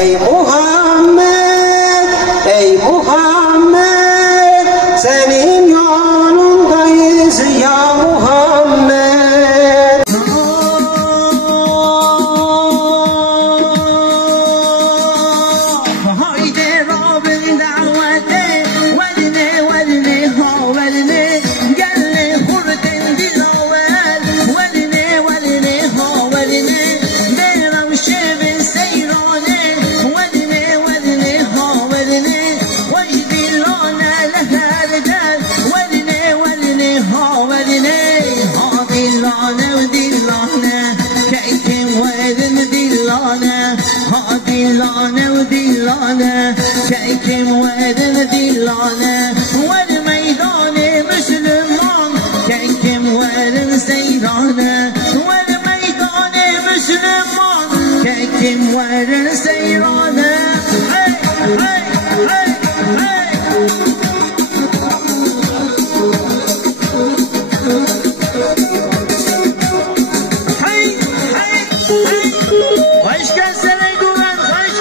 ey Muhammed, ey Muhammed, senin yolundayız ya Muhammed. Çekim verin dilane والميدان مسلمان çekim verin seyrane والميدان مسلمان çekim verin seyrane hey hey hey hey hey hey hey hoş geldin güven hoş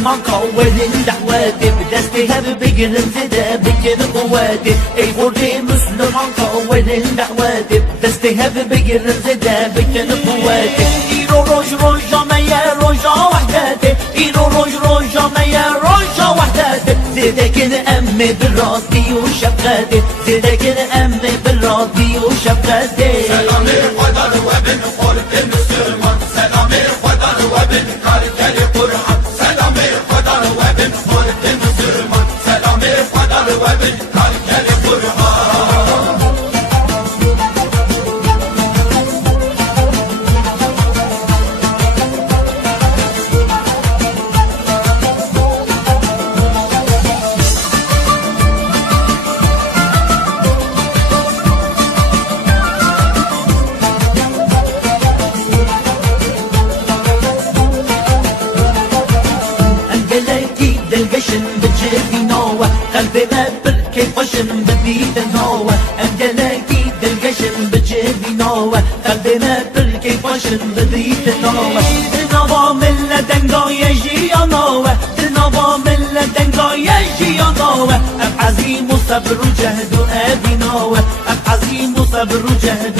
مسلمان قول دعواتي بدستها ببقر انزدا بكن قواتي اي فردي مسلمان قول دعواتي بدستها ببقر انزدا بكن قواتي ايرو روج روجا ميا روجا وحداتي ايرو روج روجا ميا روجا وحداتي زيدك امي بالراضي وشفقاتي زيدك امي بالراضي وشفقاتي سلامي قدر وابن قرب مسلمان سلامي قدر وابن كاركالي قرحان سلامي قدر وابن قرب مسلمان سلامي قدر وابن كاركالي قرحان القشن بتجيبي نوة قلبنا بالكيف وشن بديد النوة انجلاكي القشن بتجيبي نوة قلبنا بالكيف وشن بديد النوة دلنوة من لدنقا يجي يا نوة دلنوة من لدنقا يجي يا نوة اب عزيم وصبر وجهد وابي نوة اب عزيم وصبر وجهد